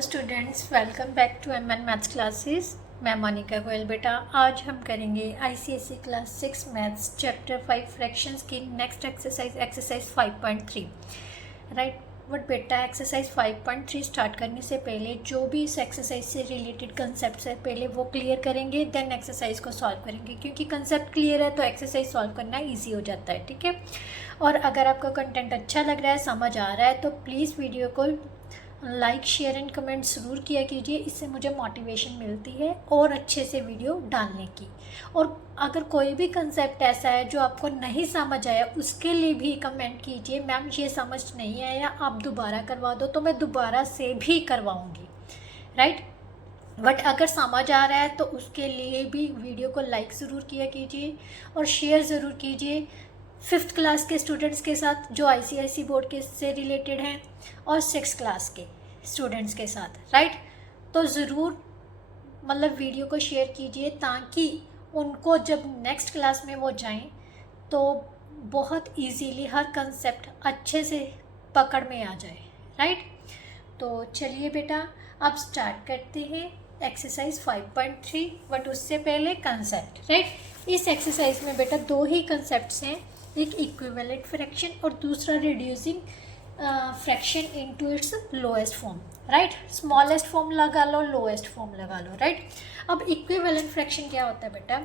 Students, welcome back to MN maths classes. मैं मोनिका गोयल। बेटा आज हम करेंगे ICSE class 6 maths chapter 5 fractions की नेक्स्ट एक्सरसाइज 5.3 राइट। बट बेटा एक्सरसाइज 5.3 स्टार्ट करने से पहले जो भी इस एक्सरसाइज से रिलेटेड कंसेप्ट है पहले वो क्लियर करेंगे, देन एक्सरसाइज को सॉल्व करेंगे, क्योंकि कंसेप्ट क्लियर है तो एक्सरसाइज सॉल्व करना ईजी हो जाता है। ठीक है। और अगर आपका कंटेंट अच्छा लग रहा है, समझ आ रहा है, तो प्लीज़ वीडियो को लाइक शेयर एंड कमेंट ज़रूर किया कीजिए। इससे मुझे मोटिवेशन मिलती है और अच्छे से वीडियो डालने की। और अगर कोई भी कंसेप्ट ऐसा है जो आपको नहीं समझ आया, उसके लिए भी कमेंट कीजिए, मैम ये समझ नहीं आया, आप दोबारा करवा दो, तो मैं दोबारा से भी करवाऊँगी। राइट। बट अगर समझ आ रहा है तो उसके लिए भी वीडियो को लाइक ज़रूर किया कीजिए और शेयर ज़रूर कीजिए 5th क्लास के स्टूडेंट्स के साथ जो आईसीआईसी बोर्ड के से रिलेटेड हैं, और 6th क्लास के स्टूडेंट्स के साथ। राइट। तो ज़रूर वीडियो को शेयर कीजिए ताकि उनको जब नेक्स्ट क्लास में वो जाएं तो बहुत इजीली हर कंसेप्ट अच्छे से पकड़ में आ जाए। राइट। तो चलिए बेटा अब स्टार्ट करते हैं एक्सरसाइज 5.3। बट उससे पहले कंसेप्ट। राइट। इस एक्सरसाइज में बेटा दो ही कंसेप्ट्स हैं, एक इक्विवेलेंट फ्रैक्शन और दूसरा reducing fraction into its lowest form. Right. Smallest form लगा लो, लोएस्ट फॉर्म लगा लो। राइट। अब इक्विवेलेंट फ्रैक्शन क्या होता है बेटा?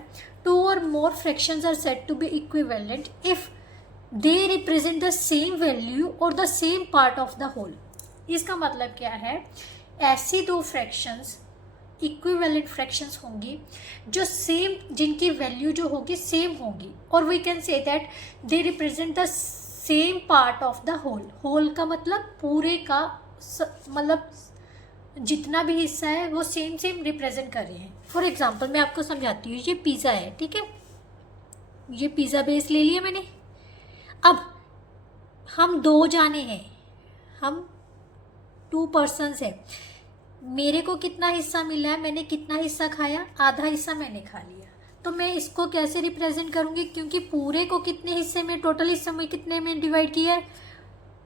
Two or more fractions are said to be equivalent if they represent the same value और the same part of the whole. इसका मतलब क्या है? ऐसी दो फ्रैक्शंस इक्विवेलेंट फ्रैक्शंस होंगी जो सेम, जिनकी वैल्यू जो होगी सेम होगी, और we can say that they represent the same part of the whole. Whole का मतलब पूरे का, जितना भी हिस्सा है वो सेम रिप्रेजेंट कर रहे हैं। फॉर एग्जांपल मैं आपको समझाती हूँ। ये पिज़्ज़ा है, ठीक है, ये पिज़्ज़ा बेस ले लिया मैंने। अब हम दो जाने हैं, हम 2 पर्सन्स हैं। मेरे को कितना हिस्सा मिला है, मैंने कितना हिस्सा खाया? आधा हिस्सा मैंने खा लिया। तो मैं इसको कैसे रिप्रेजेंट करूँगी? क्योंकि पूरे को कितने हिस्से में, टोटल हिस्से में कितने में डिवाइड किया है?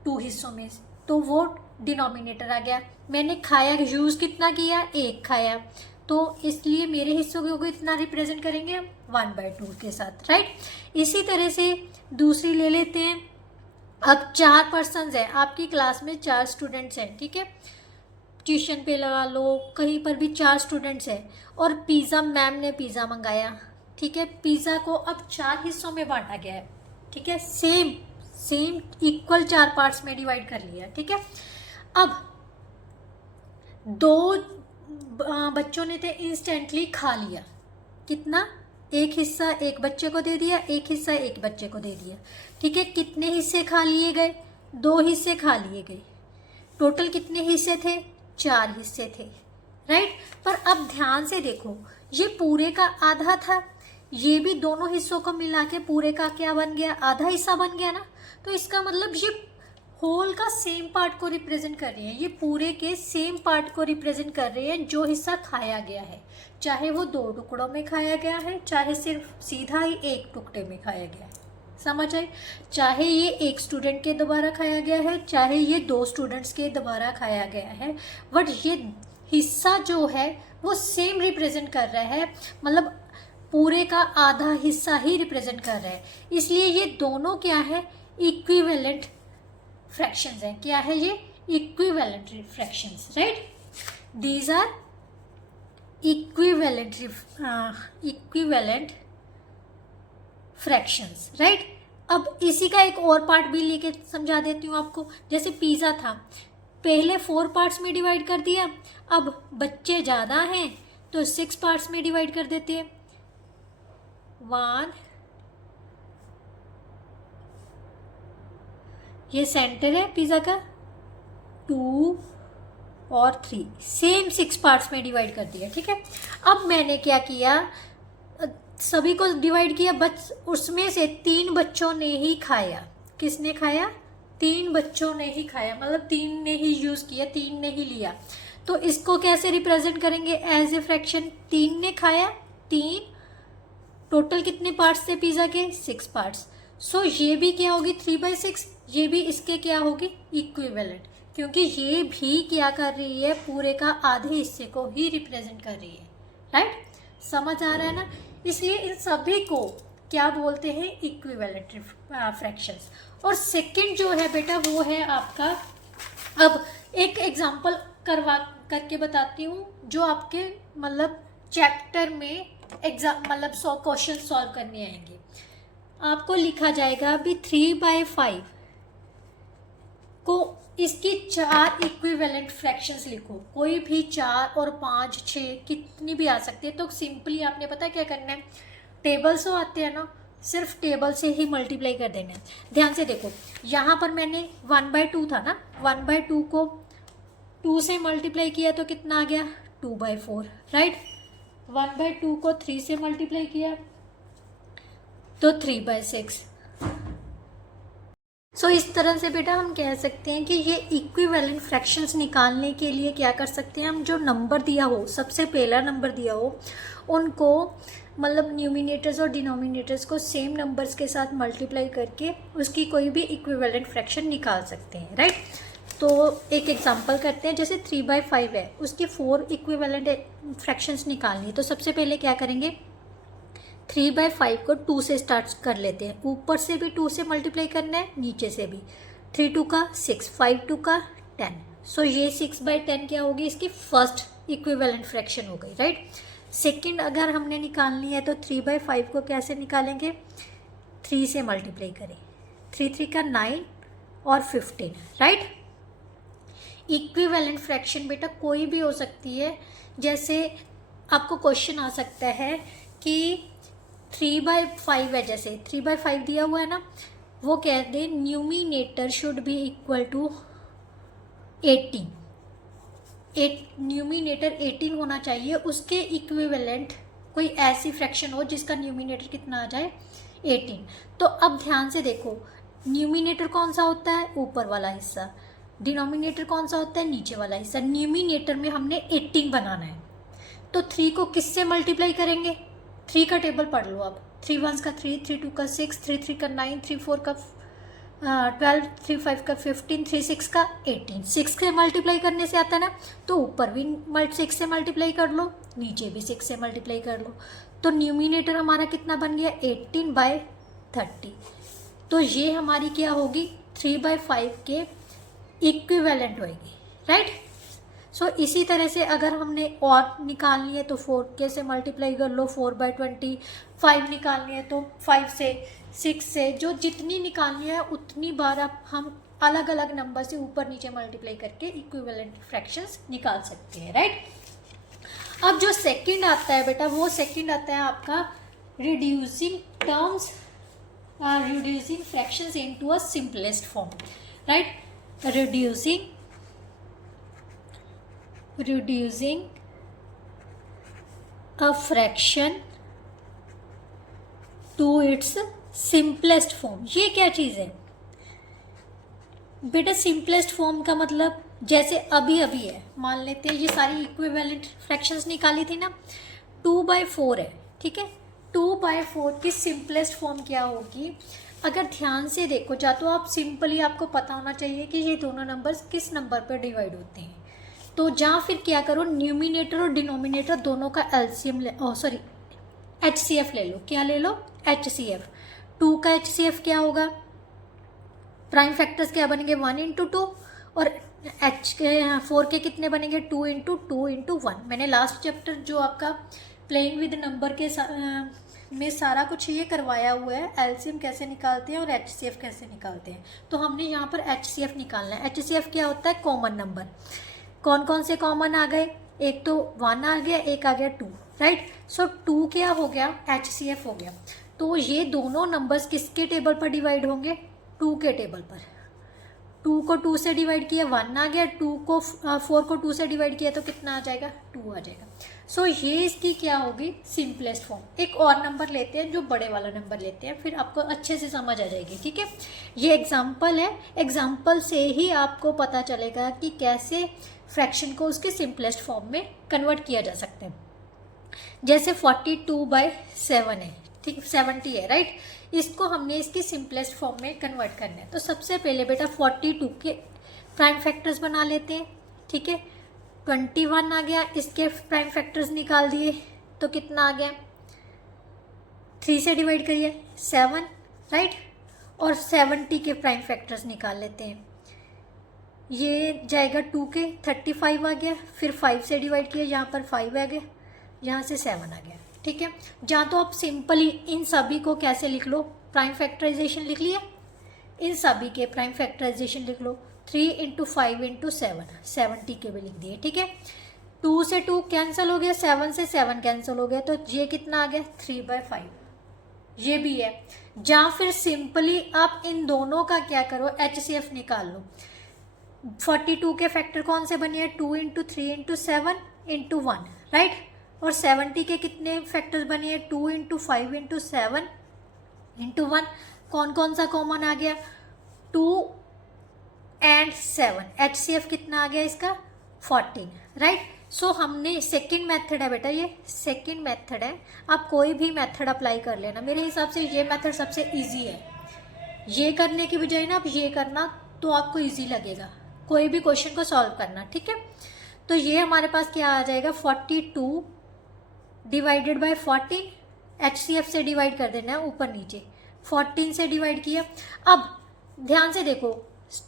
2 हिस्सों में, तो वो डिनोमिनेटर आ गया। मैंने खाया, यूज़ कितना किया? 1 खाया, तो इसलिए मेरे हिस्सों को इतना रिप्रेजेंट करेंगे हम 1/2 के साथ। राइट। इसी तरह से दूसरी ले लेते हैं। अब 4 पर्सन्स हैं, आपकी क्लास में 4 स्टूडेंट्स हैं, ठीक है, ट्यूशन पे लगा लो, कहीं पर भी 4 स्टूडेंट्स हैं, और पिज़्ज़ा, मैम ने पिज़्ज़ा मंगाया, ठीक है। पिज़्ज़ा को अब 4 हिस्सों में बांटा गया है, ठीक है, सेम इक्वल 4 पार्ट्स में डिवाइड कर लिया, ठीक है। अब 2 बच्चों ने तो इंस्टेंटली खा लिया। कितना? 1 हिस्सा एक बच्चे को दे दिया, 1 हिस्सा एक बच्चे को दे दिया, ठीक है। कितने हिस्से खा लिए गए? 2 हिस्से खा लिए गए। टोटल कितने हिस्से थे? 4 हिस्से थे। राइट। पर अब ध्यान से देखो, ये पूरे का आधा था, ये भी दोनों हिस्सों को मिला के पूरे का क्या बन गया? आधा हिस्सा बन गया ना। तो इसका मतलब ये होल का सेम पार्ट को रिप्रेजेंट कर रहे हैं, ये पूरे के सेम पार्ट को रिप्रेजेंट कर रहे हैं जो हिस्सा खाया गया है, चाहे वो 2 टुकड़ों में खाया गया है, चाहे सिर्फ सीधा ही 1 टुकड़े में खाया गया है। समझ आई? चाहे ये 1 स्टूडेंट के द्वारा खाया गया है, चाहे ये 2 स्टूडेंट्स के द्वारा खाया गया है, बट ये हिस्सा जो है वो सेम रिप्रेजेंट कर रहा है, मतलब पूरे का आधा हिस्सा ही रिप्रेजेंट कर रहा है। इसलिए ये दोनों क्या है? इक्विवेलेंट फ्रैक्शंस हैं। क्या है ये? Equivalent fractions. Right. These are equivalent fractions. Right. अब इसी का एक और पार्ट भी लेके समझा देती हूँ आपको। जैसे पिज़्ज़ा था, पहले 4 पार्ट्स में डिवाइड कर दिया, अब बच्चे ज़्यादा हैं तो 6 पार्ट्स में डिवाइड कर देते हैं। 1, ये सेंटर है पिज़्ज़ा का, 2 और 3, सेम 6 पार्ट्स में डिवाइड कर दिया, ठीक है। अब मैंने क्या किया? सभी को डिवाइड किया, बस उसमें से 3 बच्चों ने ही खाया। किसने खाया? 3 बच्चों ने ही खाया, मतलब 3 ने ही यूज़ किया, 3 ने ही लिया। तो इसको कैसे रिप्रेजेंट करेंगे? As a fraction. 3 ने खाया, 3, टोटल कितने पार्ट्स थे पिज़्ज़ा के? 6 पार्ट्स। सो ये भी क्या होगी? 3/6, ये भी इसके क्या होगी? इक्विवेलेंट। क्योंकि ये भी क्या कर रही है, पूरे का आधे हिस्से को ही रिप्रेजेंट कर रही है, राइट। समझ आ रहा है ना। इसलिए इन सभी को क्या बोलते हैं, इक्विवेलेंट फ्रैक्शंस। और सेकंड जो है बेटा वो है आपका, अब एक एग्जांपल करके बताती हूँ जो आपके मतलब चैप्टर में एग्जाम मतलब 100 क्वेश्चन सॉल्व करने आएंगे। आपको लिखा जाएगा अभी 3/5 को इसकी 4 इक्विवेलेंट फ्रैक्शंस लिखो। कोई भी 4 और 5 6 कितनी भी आ सकती है। तो सिंपली आपने पता क्या करना है, टेबल से आते हैं ना, सिर्फ टेबल से ही मल्टीप्लाई कर देना है। ध्यान से देखो, यहाँ पर मैंने 1/2 था ना, 1/2 को 2 से मल्टीप्लाई किया तो कितना आ गया, 2/4, राइट। 1/2 को 3 से मल्टीप्लाई किया तो 3/6। सो इस तरह से बेटा हम कह सकते हैं कि ये इक्विवेलेंट फ्रैक्शंस निकालने के लिए क्या कर सकते हैं हम, जो नंबर दिया हो, सबसे पहला नंबर दिया हो, उनको मतलब न्यूमिनेटर्स और डिनोमिनेटर्स को सेम नंबर्स के साथ मल्टीप्लाई करके उसकी कोई भी इक्विवेलेंट फ्रैक्शन निकाल सकते हैं, राइट। तो एक एग्जांपल करते हैं, जैसे 3/5 है, उसकी 4 इक्विवेलेंट फ्रैक्शंस निकालनी है। तो सबसे पहले क्या करेंगे, 3/5 को 2 से स्टार्ट कर लेते हैं। ऊपर से भी 2 से मल्टीप्लाई करना है, नीचे से भी। 3 2 का 6, 5 2 का 10। सो ये 6/10 क्या होगी, इसकी फर्स्ट इक्विवेलेंट फ्रैक्शन हो गई, राइट। सेकंड अगर हमने निकालनी है तो 3/5 को कैसे निकालेंगे, 3 से मल्टीप्लाई करें। 3 3 का 9 और 15, राइट। इक्विवेलेंट फ्रैक्शन बेटा कोई भी हो सकती है। जैसे आपको क्वेश्चन आ सकता है कि 3/5 है, जैसे 3/5 दिया हुआ है ना, वो कह दे numerator should be equal to 18। Numerator 18 होना चाहिए, उसके इक्विवेलेंट कोई ऐसी फ्रैक्शन हो जिसका न्यूमिनेटर कितना आ जाए, 18। तो अब ध्यान से देखो, न्यूमिनेटर कौन सा होता है, ऊपर वाला हिस्सा। डिनोमिनेटर कौन सा होता है, नीचे वाला हिस्सा। न्यूमिनेटर में हमने 18 बनाना है, तो 3 को किससे मल्टीप्लाई करेंगे, 3 का टेबल पढ़ लो आप। 3 1 का 3, 3 2 का 6, 3 3 का 9, 3 4 का 12, 3 5 का 15, 3 6 का 18। 6 से मल्टीप्लाई करने से आता है ना, तो ऊपर भी 6 से मल्टीप्लाई कर लो, नीचे भी 6 से मल्टीप्लाई कर लो। तो न्यूमिनेटर हमारा कितना बन गया, 18/30। तो ये हमारी क्या होगी, 3/5 के इक्विवेलेंट होगी, राइट। सो इसी तरह से अगर हमने और निकालनी है तो 4 के से मल्टीप्लाई कर लो, 4/20। 5 निकालनी है तो 5 से, 6 से, जो जितनी निकालनी है उतनी बार अब हम अलग अलग नंबर से ऊपर नीचे मल्टीप्लाई करके इक्विवेलेंट फ्रैक्शंस निकाल सकते हैं, राइट। अब जो सेकंड आता है बेटा, वो सेकंड आता है आपका reducing terms, reducing fractions into a simplest form, right. reducing a fraction to its simplest form। ये क्या चीज़ है बेटा, सिंपलेस्ट फॉर्म का मतलब जैसे अभी है, मान लेते हैं ये सारी इक्विवेलेंट फ्रैक्शंस निकाली थी ना, 2/4 है, ठीक है। 2/4 की सिंपलेस्ट फॉर्म क्या होगी, अगर ध्यान से देखो, या तो आप सिंपली आपको पता होना चाहिए कि ये दोनों नंबर्स किस नंबर पर डिवाइड होते हैं, तो जहाँ फिर क्या करो, न्यूमिनेटर और डिनोमिनेटर दोनों का एलसीएम HCF ले लो। क्या ले लो, HCF। 2 का HCF क्या होगा, प्राइम फैक्टर्स क्या बनेंगे, 1 × 2, और 4 के कितने बनेंगे, 2 × 2 × 1। मैंने लास्ट चैप्टर जो आपका प्लेइंग विद नंबर के में सारा कुछ ये करवाया हुआ है, एलसीएम कैसे निकालते हैं और HCF कैसे निकालते हैं। तो हमने यहाँ पर HCF निकालना है। HCF क्या होता है, कॉमन नंबर। कौन कौन से कॉमन आ गए, एक तो 1 आ गया, एक आ गया 2, राइट। सो 2 क्या हो गया, HCF हो गया। तो ये दोनों नंबर्स किसके टेबल पर डिवाइड होंगे, 2 के टेबल पर। 2 को 2 से डिवाइड किया, 1 आ गया। 4 को 2 से डिवाइड किया तो कितना आ जाएगा, 2 आ जाएगा। सो ये इसकी क्या होगी, सिंपलेस्ट फॉर्म। एक और नंबर लेते हैं, जो बड़े वाला नंबर लेते हैं, फिर आपको अच्छे से समझ आ जाएगी, ठीक है। ये एग्जाम्पल है, एग्जाम्पल से ही आपको पता चलेगा कि कैसे फ्रैक्शन को उसके सिंपलेस्ट फॉर्म में कन्वर्ट किया जा सकता है। जैसे 42/7 है, ठीक, 70 है, राइट। इसको हमने इसकी सिंपलेस्ट फॉर्म में कन्वर्ट करना है। तो सबसे पहले बेटा प्राइम फैक्टर्स बना लेते हैं, ठीक है। 21 आ गया, इसके प्राइम फैक्टर्स निकाल दिए तो कितना आ गया, 3 से डिवाइड करिए 7, राइट। और 70 के प्राइम फैक्टर्स निकाल लेते हैं, ये जाएगा 2 के 35 आ गया, फिर 5 से डिवाइड किया, यहाँ पर 5 आ गया, यहाँ से 7 आ गया, ठीक है। जहाँ तो आप सिंपली इन सभी को कैसे लिख लो, प्राइम फैक्टराइजेशन लिख लिया, इन सभी के प्राइम फैक्टराइजेशन लिख लो, 3 इंटू 5 इंटू 7, 70 के भी लिख दिए, ठीक है। 2 से 2 कैंसिल हो गया, 7 से 7 कैंसिल हो गया, तो ये कितना आ गया 3/5, ये भी है। जहाँ फिर सिंपली आप इन दोनों का क्या करो, HCF निकाल लो। 42 के फैक्टर कौन से बने हैं, 2 इंटू 3 इंटू 7 इंटू 1, राइट। और 70 के कितने फैक्टर्स बने हैं, 2 इंटू 5 इंटू 7 इंटू 1, कौन कौन सा कॉमन आ गया, 2 एंड 7, HCF कितना आ गया इसका 14, राइट। सो हमने सेकंड मेथड है बेटा, ये सेकंड मेथड है, आप कोई भी मेथड अप्लाई कर लेना, मेरे हिसाब से ये मेथड सबसे इजी है। ये करने की बजाय ना आप ये करना तो आपको इजी लगेगा कोई भी क्वेश्चन को सॉल्व करना, ठीक है। तो ये हमारे पास क्या आ जाएगा, 42 डिवाइडेड बाय 14, HCF से डिवाइड कर देना है ऊपर नीचे, 14 से डिवाइड किया। अब ध्यान से देखो,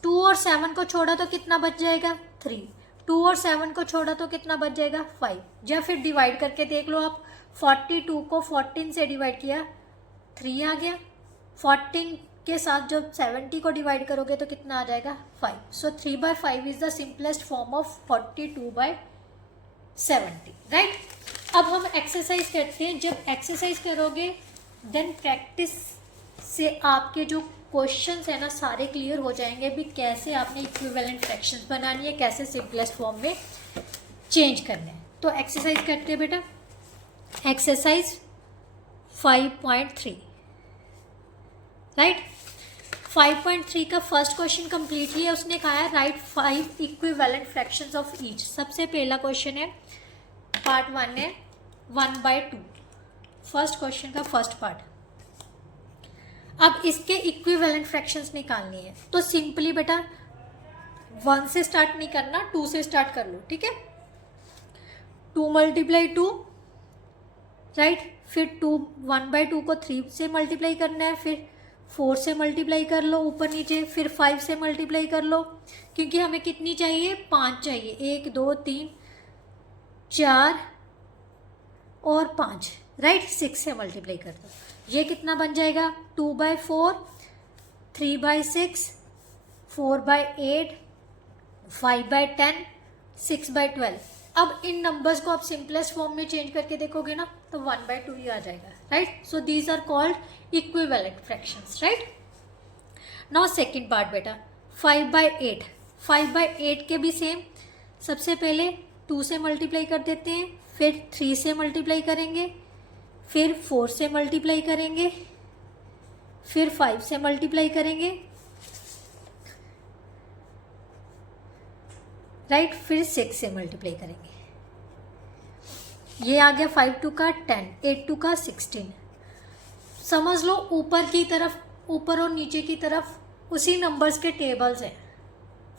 2 और 7 को छोड़ा तो कितना बच जाएगा 3, 2 और 7 को छोड़ा तो कितना बच जाएगा 5, या फिर डिवाइड करके देख लो आप, 42 को 14 से डिवाइड किया 3 आ गया, 14 के साथ जब 70 को डिवाइड करोगे तो कितना आ जाएगा 5। सो 3/5 is the simplest form of 42/70, right. अब हम एक्सरसाइज करते हैं, जब एक्सरसाइज करोगे देन प्रैक्टिस से आपके जो क्वेश्चंस है ना सारे क्लियर हो जाएंगे भी कैसे आपने इक्विवेलेंट फ्रैक्शंस बनानी है, कैसे सिंपलेस्ट फॉर्म में चेंज करना है। तो एक्सरसाइज करते हैं बेटा, एक्सरसाइज 5.3, राइट। 5.3 का फर्स्ट क्वेश्चन कंप्लीटली है, उसने कहा है right 5 equivalent fractions of each. सबसे पहला क्वेश्चन है, पार्ट 1 है 1/2, फर्स्ट क्वेश्चन का फर्स्ट पार्ट। अब इसके इक्विवेलेंट फ्रैक्शंस निकालनी है, तो सिंपली बेटा 1 से स्टार्ट नहीं करना, 2 से स्टार्ट कर लो, ठीक है। 2 मल्टीप्लाई 2, राइट, फिर 1/2 को 3 से मल्टीप्लाई करना है, फिर 4 से मल्टीप्लाई कर लो ऊपर नीचे, फिर 5 से मल्टीप्लाई कर लो, क्योंकि हमें कितनी चाहिए 5 चाहिए, 1 2 3 4 और 5, राइट। 6 से मल्टीप्लाई कर दो, ये कितना बन जाएगा 2/4, 3/6, 4/8, 5/10, 6/12। अब इन नंबर्स को आप सिंपलेस्ट फॉर्म में चेंज करके देखोगे ना तो 1/2 ही आ जाएगा, right. So these are called equivalent fractions, right. Now second part बेटा 5/8, 5/8 के भी सेम, सबसे पहले 2 से मल्टीप्लाई कर देते हैं, फिर 3 से मल्टीप्लाई करेंगे, फिर 4 से मल्टीप्लाई करेंगे, फिर 5 से मल्टीप्लाई करेंगे, राइट, फिर 6 से मल्टीप्लाई करेंगे। ये आ गया 5 2 का 10, 8 2 का 16। समझ लो ऊपर की तरफ, ऊपर और नीचे की तरफ उसी नंबर्स के टेबल्स हैं।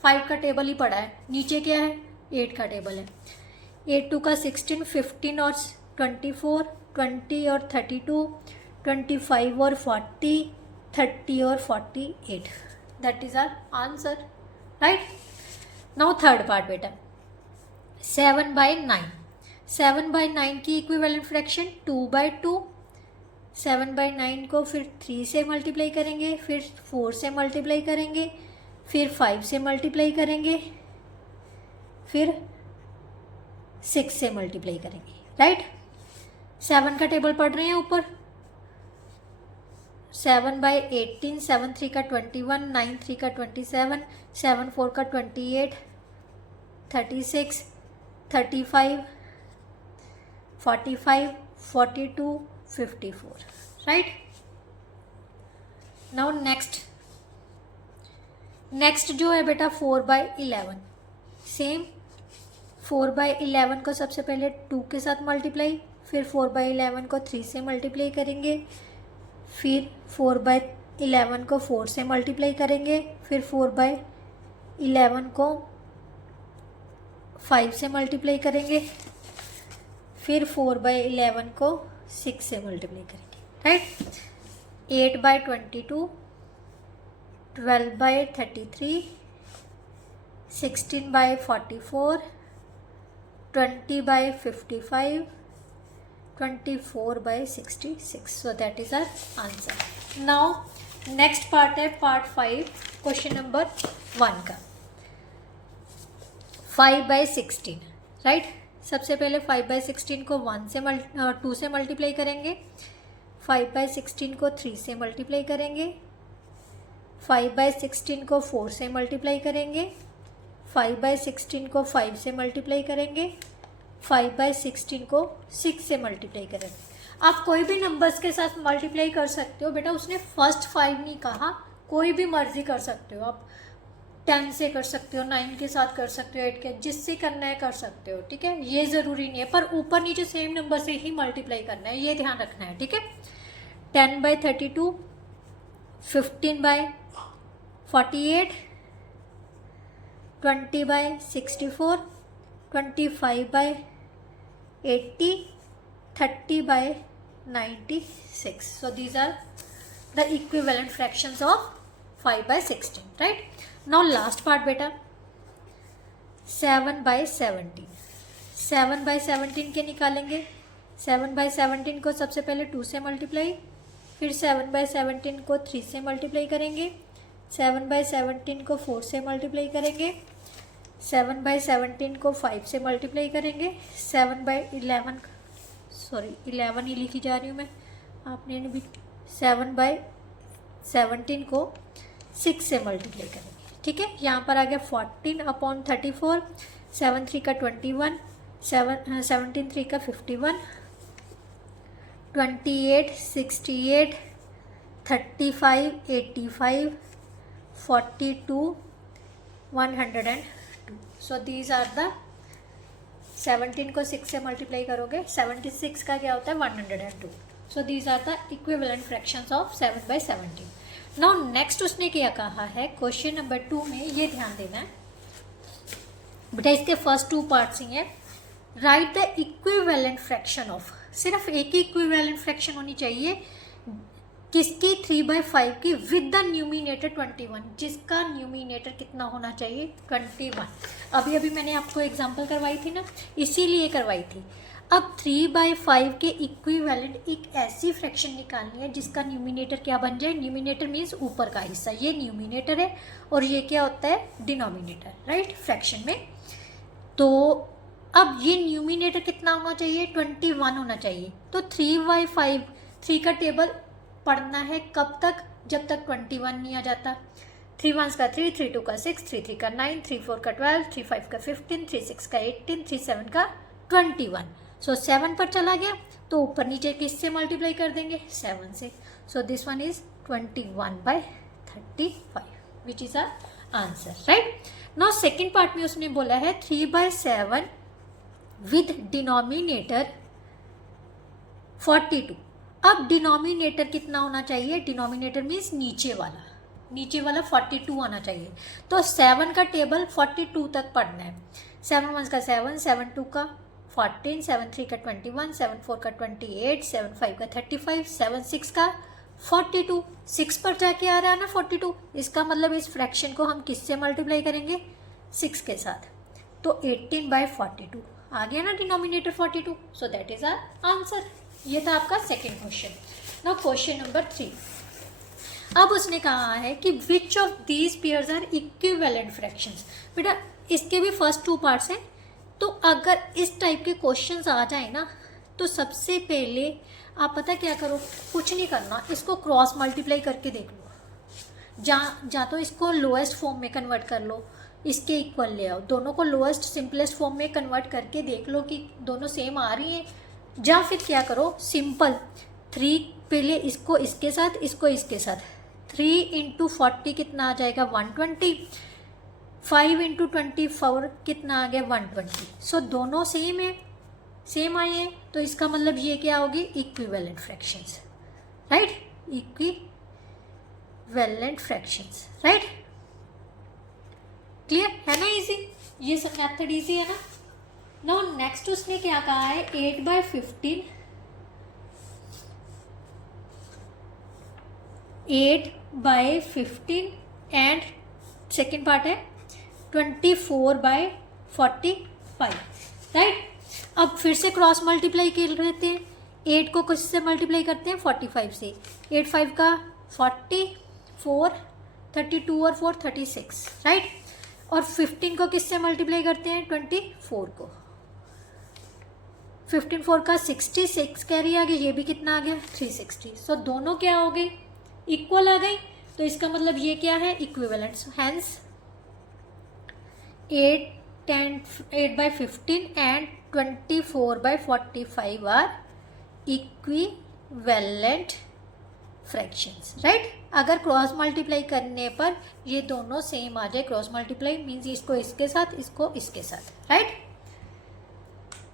5 का टेबल ही पड़ा है, नीचे क्या है 8 का टेबल है। 8 2 का 16, 15 और 24, 20 और 32, 25 और 40, 30 और 48, that is our answer, right. Now third part बेटा 7/9, 7/9 की इक्विवेलेंट फ्रैक्शन 2/2, 7/9 को फिर 3 से मल्टीप्लाई करेंगे, फिर 4 से मल्टीप्लाई करेंगे, फिर 5 से मल्टीप्लाई करेंगे, फिर 6 से मल्टीप्लाई करेंगे, राइट। 7 का टेबल पढ़ रहे हैं ऊपर, 7/18, 7 3 का 21, 9 3 का 27, 7 4 का 28, 36, 35, 45, 42, 54, राइट। नाउ नेक्स्ट जो है बेटा 4/11, सेम 4/11 को सबसे पहले 2 के साथ मल्टीप्लाई, फिर 4/11 को 3 से मल्टीप्लाई करेंगे, फिर 4/11 को 4 से मल्टीप्लाई करेंगे, फिर 11 को 5 से मल्टीप्लाई करेंगे, फिर 4/11 को 6 से मल्टीप्लाई करेंगे, right. 8/22, 12/33, 16/44, 20/55, 24/66. So that is our answer. Now next part है part 5 क्वेश्चन नंबर 1 का 5/16, राइट। सबसे पहले 5/16 को 2 से मल्टीप्लाई करेंगे, 5/16 को 3 से मल्टीप्लाई करेंगे, 5/16 को 4 से मल्टीप्लाई करेंगे, 5/16 को 5 से मल्टीप्लाई करेंगे, 5/16 को 6 से मल्टीप्लाई करेंगे। आप कोई भी नंबर्स के साथ मल्टीप्लाई कर सकते हो बेटा, उसने फर्स्ट 5 नहीं कहा, कोई भी मर्जी कर सकते हो आप। 10 से कर सकते हो, 9 के साथ कर सकते हो, 8 के, जिससे करना है कर सकते हो, ठीक है। ये ज़रूरी नहीं है, पर ऊपर नीचे सेम नंबर से ही मल्टीप्लाई करना है, ये ध्यान रखना है, ठीक है। 10/32, 15/48, 20/64, 25/80, 30/96. So these are the equivalent fractions of 5/16, right? Now last part beta 7/17. 7/17 के निकालेंगे। 7/17 को सबसे पहले 2 से मल्टीप्लाई, फिर 7/17 को 3 से मल्टीप्लाई करेंगे, 7/17 को 4 से मल्टीप्लाई करेंगे, 7/17 को 5 से मल्टीप्लाई करेंगे, 11 ही लिखी जा रही हूँ मैं, आपने भी 7/17 को 6 से मल्टीप्लाई करेंगे, ठीक है। यहाँ पर आ गया 14/34, 7 3 का 21, 17 3 का 51, 28 68, 35 85, 42 102. So these are the 17 को 6 से मल्टीप्लाई करोगे, 76 का क्या होता है 102. So these are the equivalent fractions of 7/17. Now next उसने क्या कहा है क्वेश्चन नंबर 2 में, ये ध्यान देना है बेटा, इसके फर्स्ट 2 पार्ट्स ही हैं। Right the equivalent fraction of, सिर्फ एक ही इक्विवेलेंट फ्रैक्शन होनी चाहिए किसकी, 3/5 की, विद द न्यूमिनेटर 21, जिसका न्यूमिनेटर कितना होना चाहिए 21। अभी अभी मैंने आपको एग्जांपल करवाई थी ना, इसीलिए करवाई थी। अब 3/5 के इक्विवेलेंट एक ऐसी फ्रैक्शन निकालनी है जिसका न्यूमिनेटर क्या बन जाए, न्यूमिनेटर मीन्स ऊपर का हिस्सा, ये न्यूमिनेटर है और ये क्या होता है डिनोमिनेटर, राइट, फ्रैक्शन में। तो अब ये न्यूमिनेटर कितना होना चाहिए 21 होना चाहिए। तो 3/5, 3 का टेबल पढ़ना है कब तक, जब तक 21 नहीं आ जाता। 3 1 का 3, 3 2 का 6, 3 3 का 9, 3 4 का 12, 3 5 का 15, 3 6 का 18, 3 7 का 21। सो 7 पर चला गया तो ऊपर नीचे किससे मल्टीप्लाई कर देंगे 7 से। So this one is 21/35 which is our answer, right. Now second part में उसने बोला है 3/7 विद डिनोमिनेटर 42। अब डिनोमिनेटर कितना होना चाहिए, डिनोमिनेटर मीन्स नीचे वाला 42 आना चाहिए। तो 7 का टेबल 42 तक पढ़ना है। 7 1 का 7, 7 2 का 14, 7 3 का 21, 7 4 का 28, 7 5 का 35, 7 6 का 42। 6 पर जाके आ रहा है ना 42, इसका मतलब इस फ्रैक्शन को हम किससे मल्टीप्लाई करेंगे 6 के साथ। तो 18/42 आ गया ना denominator 42। So that is our answer. ये था आपका second question. Now question number 3। अब उसने कहा है कि which of these pairs are equivalent fractions. बेटा इसके भी फर्स्ट 2 पार्ट्स हैं, तो अगर इस टाइप के क्वेश्चंस आ जाए ना तो सबसे पहले आप पता क्या करो, कुछ नहीं करना, इसको क्रॉस मल्टीप्लाई करके देख लो। जा तो इसको लोएस्ट फॉर्म में कन्वर्ट कर लो, इसके इक्वल ले आओ, दोनों को लोएस्ट सिंपलेस्ट फॉर्म में कन्वर्ट करके देख लो कि दोनों सेम आ रही हैं। या फिर क्या करो सिंपल 3 पहले इसको इसके साथ, इसको इसके साथ, 3 × 40 कितना आ जाएगा 120, 5 × 24 कितना आ गया 120। सो दोनों सेम है, सेम आए हैं, तो इसका मतलब ये क्या होगी equivalent fractions, right, equivalent fractions, right. Clear है ना, इजी, ये सब मेथड इजी है ना। नाउ नेक्स्ट उसने क्या कहा है, 8/15 एंड सेकेंड पार्ट है 24/45, राइट। अब फिर से क्रॉस मल्टीप्लाई कर लेते हैं, 8 को किससे मल्टीप्लाई करते हैं, 45 से, 8 5 का 44, 32 और 4 36, राइट। और 15 को किससे मल्टीप्लाई करते हैं, 24 को, 15 4 का 66 कैरी आ गया, ये भी कितना आ गया, 360। सो दोनों क्या हो गई, इक्वल आ गई। तो इसका मतलब ये क्या है, equivalent. Hence 8/15 and 24/45 are equivalent fractions, right. अगर क्रॉस मल्टीप्लाई करने पर ये दोनों सेम आ जाए, क्रॉस मल्टीप्लाई मीन्स इसको इसके साथ, इसको इसके साथ, राइट।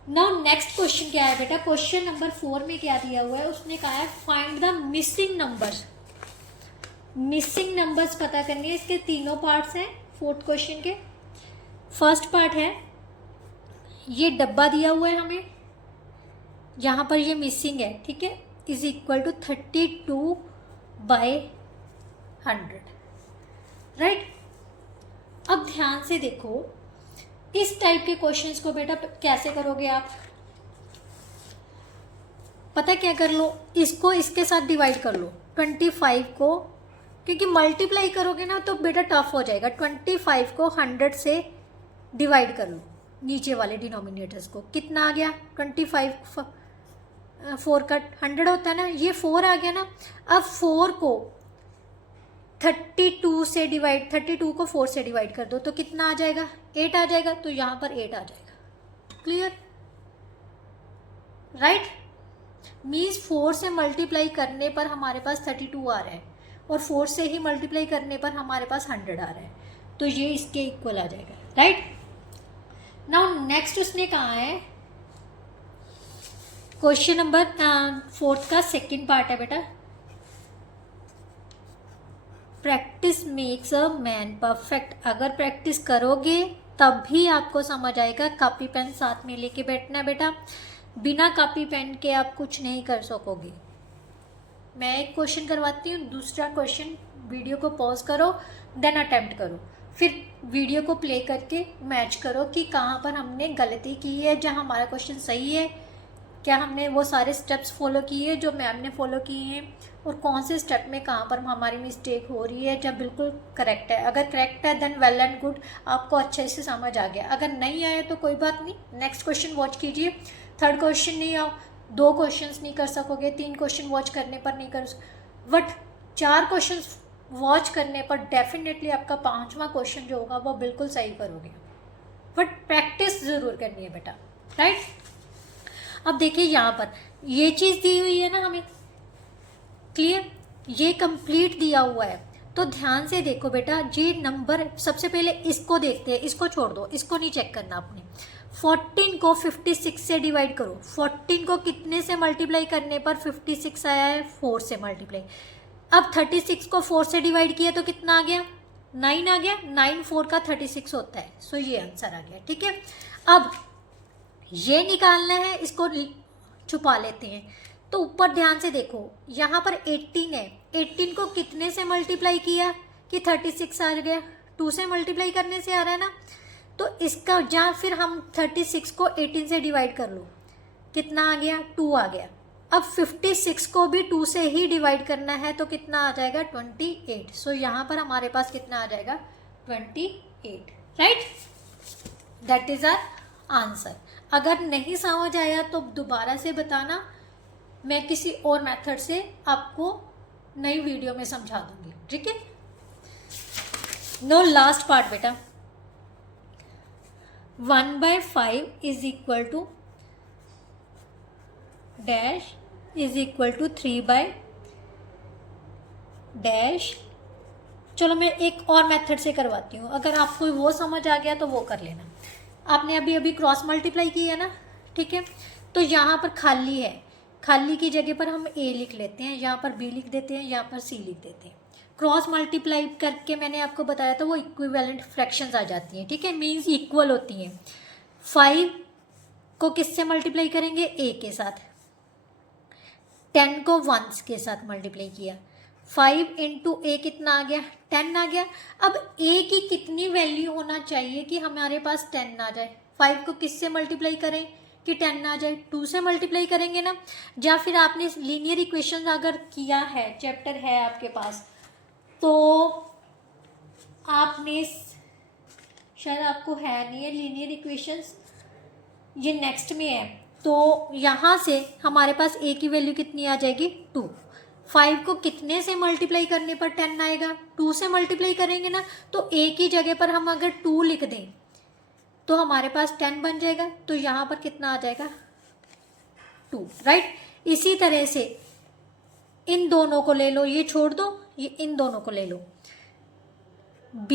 नाउ नेक्स्ट क्वेश्चन क्या है बेटा, क्वेश्चन नंबर 4 में क्या दिया हुआ है, उसने कहा है find the missing numbers. Missing numbers पता करनी है, इसके तीनों पार्ट्स हैं 4th क्वेश्चन के। फर्स्ट पार्ट है, ये डब्बा दिया हुआ है हमें, यहाँ पर ये मिसिंग है, ठीक है, इज इक्वल टू 32/100, राइट। अब ध्यान से देखो, इस टाइप के क्वेश्चंस को बेटा कैसे करोगे आप, पता क्या कर लो, इसको इसके साथ डिवाइड कर लो, 25 को, क्योंकि मल्टीप्लाई करोगे ना तो बेटा टफ हो जाएगा। 25 को 100 से डिवाइड कर लो, नीचे वाले डिनोमिनेटर्स को, कितना आ गया, 25 4 का 100 होता है ना, ये 4 आ गया ना। अब 4 को 32 से डिवाइड, 32 को 4 से डिवाइड कर दो तो कितना आ जाएगा, 8 आ जाएगा। तो यहाँ पर 8 आ जाएगा, क्लियर, राइट। मीन्स 4 से मल्टीप्लाई करने पर हमारे पास 32 आ रहा है, और 4 से ही मल्टीप्लाई करने पर हमारे पास 100 आ रहा है, तो ये इसके इक्वल आ जाएगा, राइट। नाउ नेक्स्ट उसने कहा है, क्वेश्चन नंबर 4 का सेकंड पार्ट है बेटा, practice makes a man perfect. अगर प्रैक्टिस करोगे तब भी आपको समझ आएगा, कॉपी पेन साथ में लेके बैठना है बेटा, बिना कॉपी पेन के आप कुछ नहीं कर सकोगे। मैं एक क्वेश्चन करवाती हूँ, दूसरा क्वेश्चन वीडियो को पॉज करो, देन अटेम्प्ट करो, फिर वीडियो को प्ले करके मैच करो कि कहाँ पर हमने गलती की है, जहाँ हमारा क्वेश्चन सही है, क्या हमने वो सारे स्टेप्स फॉलो किए जो मैम ने फॉलो किए हैं, और कौन से स्टेप में कहाँ पर हमारी मिस्टेक हो रही है, जब बिल्कुल करेक्ट है। अगर करेक्ट है देन वेल एंड गुड, आपको अच्छे से समझ आ गया। अगर नहीं आया तो कोई बात नहीं, नेक्स्ट क्वेश्चन वॉच कीजिए। 3rd क्वेश्चन नहीं आओ, 2 क्वेश्चंस नहीं कर सकोगे, 3 क्वेश्चन वॉच करने पर नहीं कर, बट 4 क्वेश्चन वॉच करने पर डेफिनेटली आपका 5वां क्वेश्चन जो होगा वो बिल्कुल सही करोगे, बट प्रैक्टिस ज़रूर करनी है बेटा, राइट। अब देखिए यहाँ पर ये चीज़ दी हुई है ना हमें, क्लियर, ये कंप्लीट दिया हुआ है, तो ध्यान से देखो बेटा, ये नंबर सबसे पहले इसको देखते हैं, इसको छोड़ दो, इसको नहीं चेक करना आपने। 14 को 56 से डिवाइड करो, 14 को कितने से मल्टीप्लाई करने पर 56 आया है, 4 से मल्टीप्लाई। अब 36 को 4 से डिवाइड किया तो कितना आ गया, 9 आ गया, 9 4 का 36 होता है, सो ये आंसर आ गया, ठीक है। अब ये निकालना है, इसको छुपा लेते हैं। तो ऊपर ध्यान से देखो, यहाँ पर 18 है, 18 को कितने से मल्टीप्लाई किया कि 36 आ गया, 2 से मल्टीप्लाई करने से आ रहा है ना, तो इसका जहाँ फिर हम 36 को 18 से डिवाइड कर लो, कितना आ गया, 2 आ गया। अब 56 को भी 2 से ही डिवाइड करना है तो कितना आ जाएगा, 28। सो यहाँ पर हमारे पास कितना आ जाएगा, 28, right. That is our answer. अगर नहीं समझ आया तो दोबारा से बताना, मैं किसी और मेथड से आपको नई वीडियो में समझा दूंगी, ठीक है। नो लास्ट पार्ट बेटा, 1/5 is equal to dash is equal to 3/। चलो मैं एक और मेथड से करवाती हूँ, अगर आपको वो समझ आ गया तो वो कर लेना। आपने अभी क्रॉस मल्टीप्लाई की है ना, ठीक है, तो यहाँ पर खाली है, खाली की जगह पर हम a लिख लेते हैं, यहाँ पर b लिख देते हैं, यहाँ पर c लिख देते हैं। क्रॉस मल्टीप्लाई करके मैंने आपको बताया था वो इक्विवेलेंट फ्रैक्शंस आ जाती हैं, ठीक है, मीन्स इक्वल होती हैं। 5 को किससे मल्टीप्लाई करेंगे, ए के साथ। 10 को 1 के साथ मल्टीप्लाई किया, 5 इंटू ए कितना आ गया, 10 आ गया। अब ए की कितनी वैल्यू होना चाहिए कि हमारे पास 10 आ जाए। 5 को किससे मल्टीप्लाई करें कि 10 आ जाए, 2 से मल्टीप्लाई करेंगे ना। या फिर आपने लीनियर इक्वेशन अगर किया है, चैप्टर है आपके पास, तो आपने, शायद आपको है नहीं है लीनियर इक्वेशंस, ये नेक्स्ट में है, तो यहाँ से हमारे पास ए की वैल्यू कितनी आ जाएगी, 2। 5 को कितने से मल्टीप्लाई करने पर 10 आएगा, 2 से मल्टीप्लाई करेंगे ना। तो ए की जगह पर हम अगर 2 लिख दें तो हमारे पास 10 बन जाएगा, तो यहाँ पर कितना आ जाएगा, 2, राइट। इसी तरह से इन दोनों को ले लो, ये छोड़ दो, ये इन दोनों को ले लो। b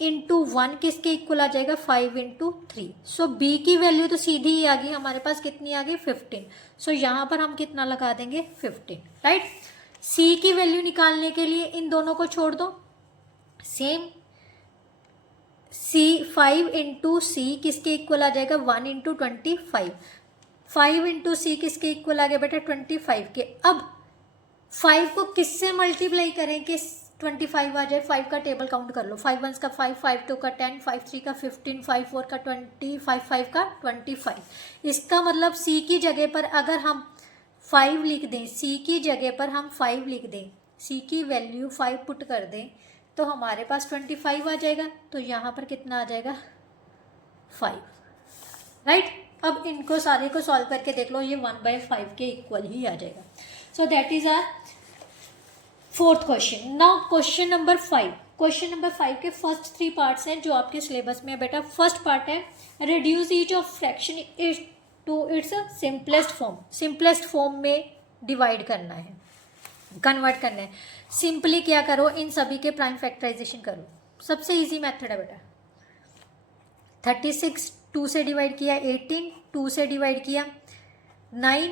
इंटू 1 किसके इक्वल आ जाएगा, 5 इंटू 3। सो b की वैल्यू तो सीधी ही आ गई हमारे पास, कितनी आ गई, 15। सो यहाँ पर हम कितना लगा देंगे, 15, राइट। c की वैल्यू निकालने के लिए इन दोनों को छोड़ दो, सेम c 5 इंटू सी किसके इक्वल आ जाएगा, 1 इंटू 25। 5 इंटू सी किसके इक्वल आ गया बेटा, 25 के। अब 5 को किससे मल्टीप्लाई करें कि 25 आ जाए। 5 का टेबल काउंट कर लो, 5 1 का 5, 5 2 का 10, 5 3 का 15, 5 4 का 20, 5 5 का 25। इसका मतलब c की जगह पर अगर हम 5 लिख दें, c की जगह पर हम 5 लिख दें, c की वैल्यू 5 पुट कर दें, तो हमारे पास 25 आ जाएगा। तो यहाँ पर कितना आ जाएगा, 5, राइट। अब इनको सारे को सॉल्व करके देख लो, ये 1/5 के इक्वल ही आ जाएगा। So that is our fourth question. Now question number 5। Question number 5 के फर्स्ट 3 पार्ट्स हैं जो आपके सिलेबस में है बेटा। फर्स्ट पार्ट है reduce each of fraction to its simplest form. Simplest form में डिवाइड करना है, कन्वर्ट करना है। सिंपली क्या करो, इन सभी के प्राइम फैक्टराइजेशन करो। सबसे इजी मेथड है बेटा। 36 2 से डिवाइड किया, 18 2 से डिवाइड किया, 9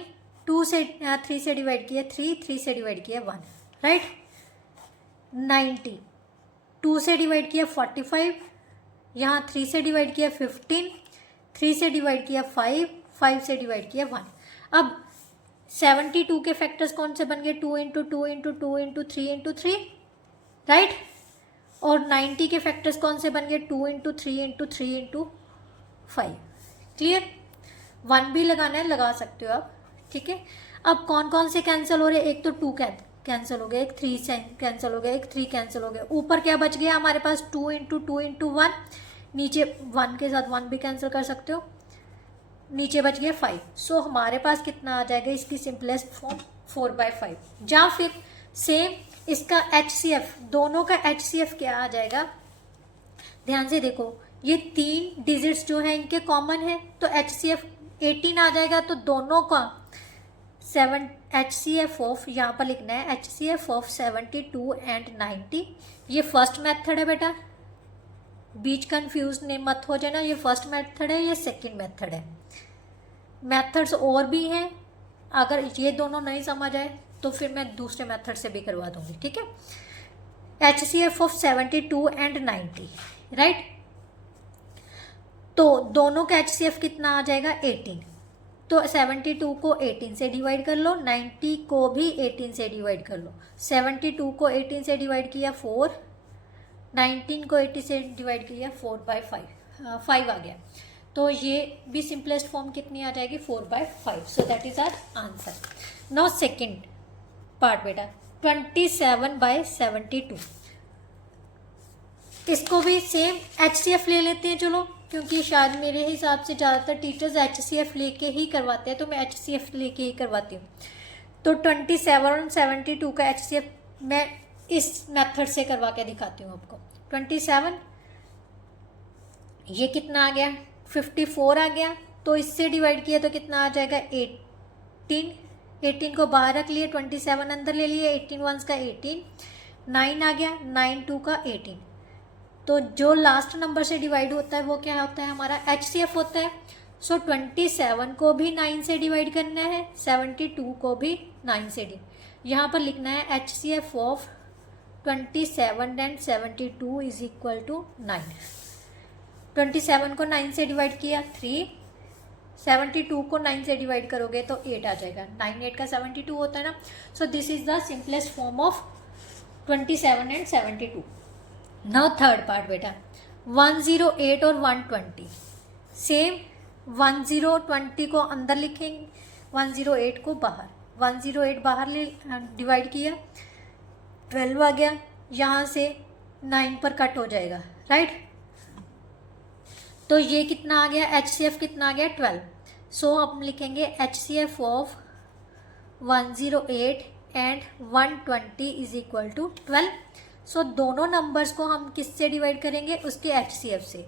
2 से 3 से डिवाइड किया, 3 से डिवाइड किया, 1, राइट। 90 2 से डिवाइड किया, 45, यहाँ 3 से डिवाइड किया, 15, 3 से डिवाइड किया, 5 से डिवाइड किया, 1। अब 72 के फैक्टर्स कौन से बन गए, 2 into 2 into 2 into 3 into 3, right. और 90 के फैक्टर्स कौन से बन गए, 2 इंटू 3 इंटू 3 इंटू 5। क्लियर। 1 भी लगाना है, लगा सकते हो आप, ठीक है। अब कौन कौन से कैंसिल हो रहे हैं, एक तो 2 कैंसिल हो गया, एक 3 कैंसिल हो गया, एक 3 कैंसिल हो गया। ऊपर क्या बच गया हमारे पास, 2 इंटू 2 इंटू 1, नीचे 1 के साथ 1 भी कैंसिल कर सकते हो, नीचे बच गया 5। सो हमारे पास कितना आ जाएगा, इसकी सिंपलेस्ट फॉर्म 4/5। या फिर सेम इसका HCF, दोनों का HCF क्या आ जाएगा, ध्यान से देखो, ये 3 डिजिट्स जो है इनके कॉमन है, तो HCF 18 आ जाएगा। तो दोनों का HCF ऑफ, यहाँ पर लिखना है HCF ऑफ 72 एंड 90। ये फर्स्ट मेथड है बेटा, बीच कंफ्यूज नहीं मत हो जाना, ये फर्स्ट मेथड है, ये सेकंड मेथड है। मेथड्स और भी हैं, अगर ये दोनों नहीं समझ आए तो फिर मैं दूसरे मेथड से भी करवा दूंगी, ठीक है। HCF of 72 and 90, right. तो दोनों का HCF कितना आ जाएगा, 18। तो 72 को 18 से डिवाइड कर लो, 90 को भी 18 से डिवाइड कर लो। 72 को 18 से डिवाइड किया 4, 19 को 80 से डिवाइड किया 4/5, 5 आ गया। तो ये भी सिंपलेस्ट फॉर्म कितनी आ जाएगी, 4/5। So that is our answer. Now second part बेटा, 27/72। इसको भी सेम HCF ले लेते हैं, चलो, क्योंकि शायद मेरे हिसाब से ज़्यादातर टीचर्स HCF लेके ही करवाते हैं, तो मैं HCF लेके ही करवाती हूँ। तो 27 और 72 का HCF मैं इस मेथड से करवा के दिखाती हूँ आपको। 27, ये कितना आ गया, 54 आ गया। तो इससे डिवाइड किया तो कितना आ जाएगा, 18। 18 को बाहर रख लिए, 27 अंदर ले लिए, 18 1 का 18, 9 आ गया, 9 2 का 18। तो जो लास्ट नंबर से डिवाइड होता है वो क्या होता है, हमारा HCF होता है। सो 27 को भी 9 से डिवाइड करना है, 72 को भी 9 से यहाँ पर लिखना है HCF of 27 and 72 is equal to 9। 27 को 9 से डिवाइड किया 3, 72 को 9 से डिवाइड करोगे तो 8 आ जाएगा। 9 8 का 72 होता है ना। So this is the simplest form of 27 and 72। Now third part बेटा, 108 और 120 सेम। 1020 को अंदर लिखेंगे, 108 को बाहर। 108 बाहर ले डिवाइड किया, 12 आ गया, यहाँ से 9 पर कट हो जाएगा, राइट। तो ये कितना आ गया, HCF कितना आ गया 12। सो अब लिखेंगे HCF of 108 and 120 is equal to 12। So दोनों नंबर्स को हम किससे डिवाइड करेंगे, उसके HCF से।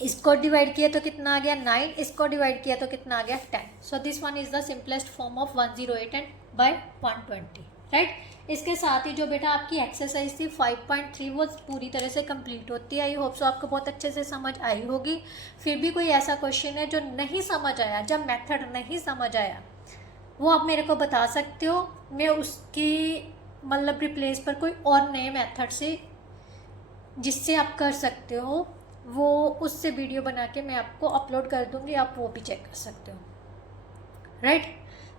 इसको डिवाइड किया तो कितना आ गया 9, इसको डिवाइड किया तो कितना आ गया 10। So this one is the simplest form of 108 and by 120, right. इसके साथ ही जो बेटा आपकी एक्सरसाइज थी 5.3 वो पूरी तरह से कंप्लीट होती है। आई होप सो आपको बहुत अच्छे से समझ आई होगी। फिर भी कोई ऐसा क्वेश्चन है जो नहीं समझ आया, जब मेथड नहीं समझ आया, वो आप मेरे को बता सकते हो। मैं उसकी मतलब रिप्लेस पर कोई और नए मेथड से जिससे आप कर सकते हो, वो उससे वीडियो बना के मैं आपको अपलोड कर दूंगी, आप वो भी चेक कर सकते हो, राइट।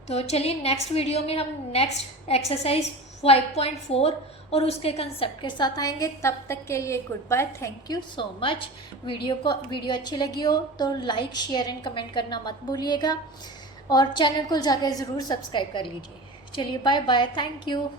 तो चलिए नेक्स्ट वीडियो में हम नेक्स्ट एक्सरसाइज 5.4 और उसके कंसेप्ट के साथ आएंगे। तब तक के लिए good bye, thank you so much. Video अच्छी लगी हो तो लाइक शेयर एंड कमेंट करना मत भूलिएगा, और चैनल को जाकर ज़रूर सब्सक्राइब कर लीजिए। चलिए बाय बाय, थैंक यू।